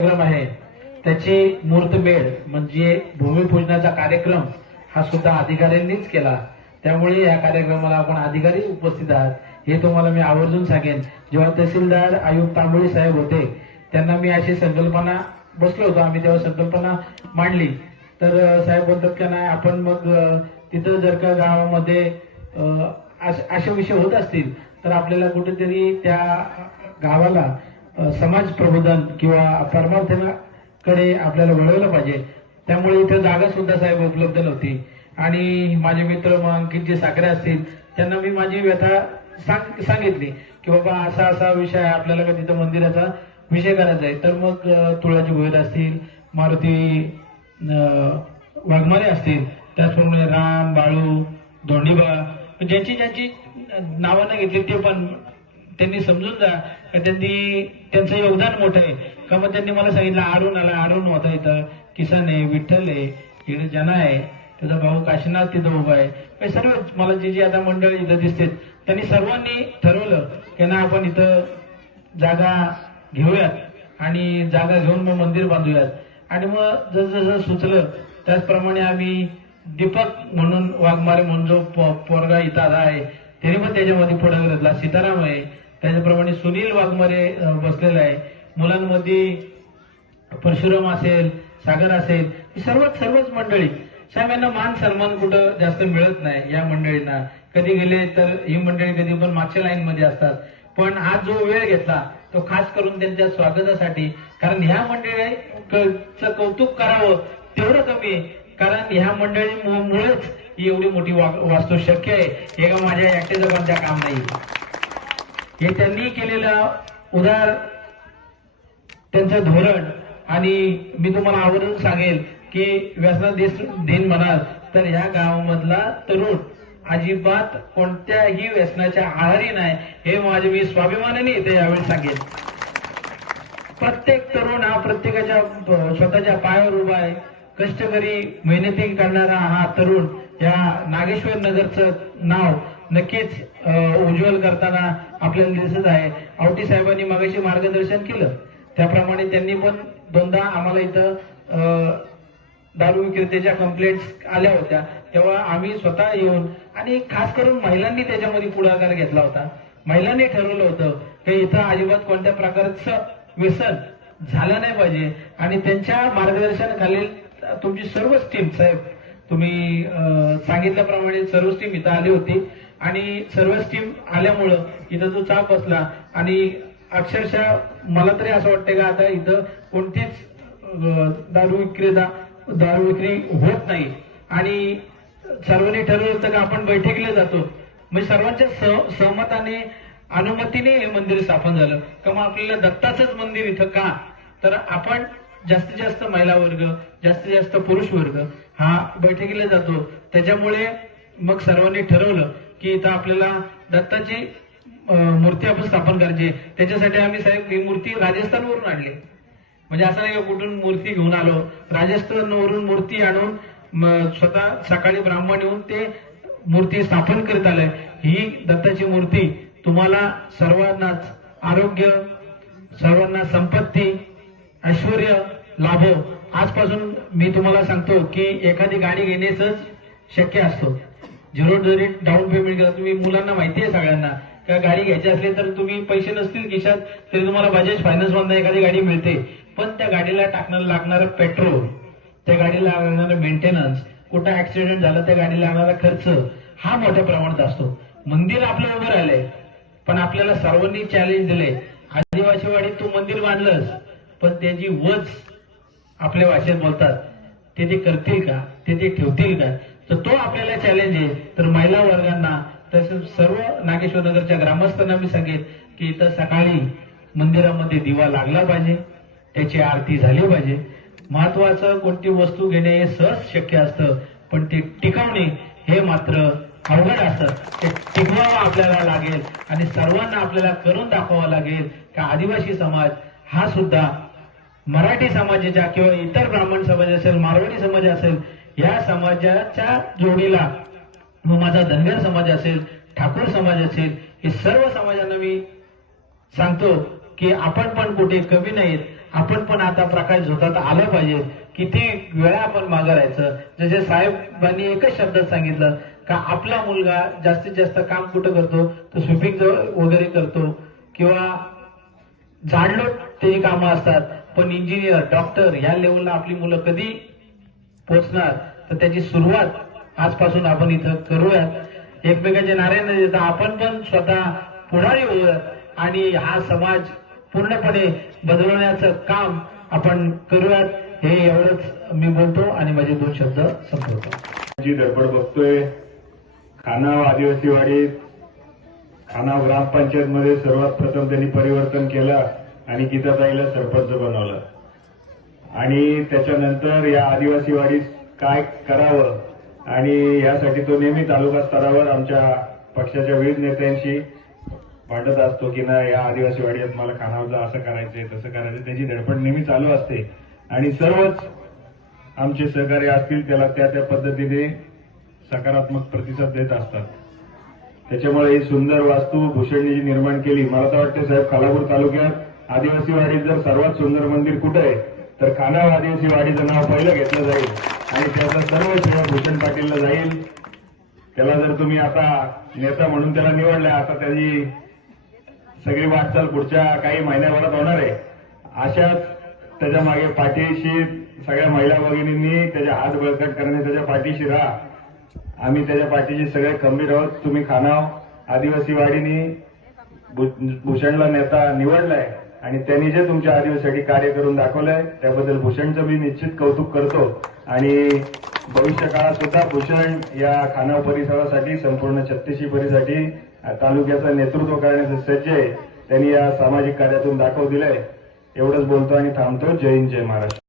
कार्यक्रम आहे. त्याची मूर्तमेढ म्हणजे भूमिपूजनाचा कार्यक्रम हा सुद्धा अधिकाऱ्यांनीच केला. त्यामुळे या कार्यक्रमाला आपण अधिकारी उपस्थित आहात हे तुम्हाला मी आवर्जून सांगेन. जेव्हा तहसीलदार आयुक्त तांबोळी साहेब होते त्यांना मी अशी संकल्पना बसलो होतो आम्ही तेव्हा संकल्पना मांडली. तर साहेब बोलतात का नाही आपण मग तिथं जर का गावामध्ये असे विषय होत असतील तर आपल्याला कुठेतरी त्या गावाला समाज प्रबोधन किंवा परमार्थनाकडे आपल्याला वळवलं पाहिजे. त्यामुळे इथं जागा सुद्धा साहेब उपलब्ध नव्हती. आणि माझे मित्र मग अंकित जे साखरे असतील त्यांना मी माझी व्यथा सांग सांगितली की बाबा असा असा विषय आहे आपल्याला का तिथं मंदिराचा विषय करायचा आहे. तर मग तुळाची भोयर असतील मारुती वाघमारे असतील त्याचप्रमाणे राम बाळू धोंडीबा ज्यांची ज्यांची नावानं घेतली ते पण त्यांनी समजून जा का त्यांनी त्यांचं योगदान मोठं आहे. का मग त्यांनी मला सांगितलं आडून आला आडून होता इथं. किसन आहे विठ्ठल आहे इकडे जना आहे. त्याचा भाऊ काशीनाथ तिथं उभा आहे. हे सर्व मला जे जे आता मंडळी इथं दिसते त्यांनी सर्वांनी ठरवलं की ना आपण इथं जागा घेऊयात आणि जागा घेऊन मग मंदिर बांधूयात. आणि मग जसजसं सुचलं त्याचप्रमाणे आम्ही दीपक म्हणून वाघमारे म्हणून जो पोरगा इथं आला आहे. त्याने पण त्याच्यामध्ये पुढे घेतला. सीताराम आहे. त्याच्याप्रमाणे सुनील वाघमारे बसलेला आहे. मुलांमध्ये परशुराम असेल सागर असेल ही सर्वच सर्वच मंडळी. साहेब यांना मान सन्मान कुठं जास्त मिळत नाही या मंडळींना. कधी गेले तर ही मंडळी कधी पण मागच्या लाईन मध्ये असतात. पण आज जो वेळ घेतला तो खास करून त्यांच्या स्वागतासाठी कारण ह्या मंडळीचं कौतुक करावं तेवढं कमी आहे. कारण ह्या मंडळीमुळेच ही एवढी मोठी वास्तू शक्य आहे. हे का माझ्या एकट्याचं पण त्या काम नाही. हे त्यांनी केलेलं उदार त्यांचं धोरण आणि मी तुम्हाला आवर्जून सांगेल की व्यसना देश दिन म्हणाल तर ह्या गावामधला तरुण अजिबात कोणत्याही व्यसनाच्या आहारी नाही. हे माझे मी स्वाभिमानाने इथे यावेळी सांगेन प्रत्येक तरुण हा प्रत्येकाच्या स्वतःच्या पायावर उभा आहे. कष्टकरी मेहनती करणारा हा तरुण या नागेश्वर नगरचं नाव नक्कीच उज्ज्वल करताना आपल्याला दिसत आहे. आवटी साहेबांनी मगाशी मार्गदर्शन केलं. त्याप्रमाणे त्यांनी पण दोनदा आम्हाला इथं दारू विक्रेत्याच्या कंप्लेंट्स आल्या होत्या. तेव्हा आम्ही स्वतः येऊन आणि खास करून महिलांनी त्याच्यामध्ये पुढाकार घेतला होता. महिलांनी ठरवलं होतं की इथं अजिबात कोणत्या प्रकारचं व्यसन झालं नाही पाहिजे. आणि त्यांच्या मार्गदर्शनाखाली तुमची सर्वच टीम साहेब तुम्ही अं, सांगितल्याप्रमाणे सर्वच टीम इथं आली होती. आणि सर्वच टीम आल्यामुळं इथं जो चाप बसला आणि अक्षरशः मला तरी असं वाटतं का आता इथं कोणतीच दारू विक्रेता दारू विक्री होत नाही. आणि सर्वांनी ठरवलं होतं का आपण बैठकीला जातो. म्हणजे सर्वांच्या सहमताने अनुमतीने हे मंदिर स्थापन झालं. का मग आपल्याला दत्ताचंच मंदिर इथं का? तर आपण जास्तीत जास्त महिला वर्ग जास्तीत जास्त पुरुष वर्ग हा बैठकीला जातो. त्याच्यामुळे मग सर्वांनी ठरवलं की इथं आपल्याला दत्ताची मूर्ती आपण स्थापन करायची त्याच्यासाठी आम्ही साहेब ही मूर्ती राजस्थानवरून आणली. म्हणजे असं नाही कुठून मूर्ती घेऊन आलो. राजस्थानवरून मूर्ती आणून स्वतः सकाळी ब्राह्मण येऊन ते मूर्ती स्थापन करीत आलंय. ही दत्ताची मूर्ती तुम्हाला सर्वांनाच आरोग्य सर्वांना संपत्ती ऐश्वर लाभो. आजपासून मी तुम्हाला सांगतो की एखादी गाडी घेण्याच शक्य असतो. झिरो जरी डाऊन पेमेंट केला. तुम्ही मुलांना माहिती आहे सगळ्यांना. का गाडी घ्यायची असली तर तुम्ही पैसे नसतील खिशात तरी तुम्हाला बजाज फायनान्स मधनं एखादी गाडी मिळते. पण त्या गाडीला टाकणं लागणारं पेट्रोल त्या गाडीला लागणारं मेंटेनन्स कुठं ऍक्सिडेंट झालं त्या गाडीला लागणारा खर्च हा मोठ्या प्रमाणात असतो. मंदिर आपलं उभं राहिलंय पण आपल्याला सर्वांनी चॅलेंज दिले आदिवासी वाडीत तू मंदिर बांधलंस पण त्याची वच आपल्या भाषेत बोलतात. ते ते करतील का? ते ते ठेवतील का? तर तो आपल्याला चॅलेंज आहे. तर महिला वर्गांना तसेच सर्व नागेश्वर नगरच्या ग्रामस्थांना मी सांगेन की इथं सकाळी मंदिरामध्ये दिवा लागला पाहिजे त्याची आरती झाली पाहिजे. महत्वाचं कोणती वस्तू घेणे हे सहज शक्य असतं पण ते टिकवणे हे मात्र अवघड असतं. ते टिकवावं आपल्याला लागेल आणि सर्वांना आपल्याला करून दाखवावं लागेल का आदिवासी समाज हा सुद्धा मराठी समाजाच्या किंवा इतर ब्राह्मण समाज असेल मारवाडी समाज असेल या समाजाच्या जोडीला मग माझा धनगर समाज असेल ठाकूर समाज असेल हे सर्व समाजांना मी सांगतो की आपण पण कुठे कमी नाहीत. आपण पण आता प्रकाश झोतात आलं पाहिजे किती वेळा आपण मागं राहायचं. जसे साहेबांनी एकच शब्दात सांगितलं का आपला मुलगा जास्तीत जास्त काम कुठं करतो? तो स्विपिंग वगैरे करतो किंवा झाडलोट त्याची कामं असतात. पण इंजिनियर डॉक्टर या लेवलला आपली मुलं कधी पोहोचणार तर त्याची सुरुवात आजपासून आपण इथं करूयात. एकमेकांचे नारायण देता आपण पण स्वतः पुढारी होऊयात आणि हा समाज पूर्णपणे बदलवण्याचं काम आपण करूयात. हे एवढंच मी बोलतो आणि माझे दोन शब्द संपवतो. जी धडपड बघतोय खानाव आदिवासी वाडीत खानाव ग्रामपंचायत मध्ये सर्वात प्रथम त्यांनी परिवर्तन केलं आणि गीताताईला सरपंच बनवलं. आणि त्याच्यानंतर या आदिवासी वाडीत काय करावं? आणि यासाठी तो नेहमी तालुका स्तरावर आमच्या पक्षाच्या विविध नेत्यांशी भांडत असतो की ना या आदिवासी वाडीत मला खानावचं असं करायचंय तसं करायचं त्याची धडपड नेहमी चालू असते. आणि सर्वच आमचे सहकार्य असतील त्याला त्या त्या पद्धतीने सकारात्मक प्रतिसाद देत असतात. त्याच्यामुळे ही सुंदर वास्तू भूषणनी जी निर्माण केली. मला तर वाटतं साहेब खालापूर तालुक्यात आदिवासी वाडीत जर सर्वात सुंदर मंदिर कुठं आहे? तर खानाव आदिवासी वाडीचं नाव पहिलं घेतलं जाईल आणि त्याचं सर्व श्रेय भूषण पाटीलला जाईल. त्याला जर तुम्ही आता नेता म्हणून त्याला निवडलं आता त्याची सगळी वाटचाल पुढच्या काही महिन्याभरात होणार आहे. अशाच त्याच्यामागे पाठीशी सगळ्या महिला भगिनींनी त्याच्या हात बळकट करणे त्याच्या पाठीशी राहा. आम्ही त्याच्या पाठीशी सगळे खंबीर आहोत. तुम्ही खानाव आदिवासी वाडीनी भूषणला नेता निवडलाय. आणि त्यांनी जे तुमच्या आदिवासीसाठी कार्य करून दाखवलंय त्याबद्दल भूषणचं मी निश्चित कौतुक करतो. आणि भविष्य काळात सुद्धा भूषण या खानाव परिसरासाठी संपूर्ण छत्तीशी तालुक्याचं नेतृत्व करण्याचं सज्ज आहे. त्यांनी या सामाजिक कार्यातून दाखव दिलंय. एवढंच बोलतो आणि थांबतो. जय हिंद जय महाराष्ट्र.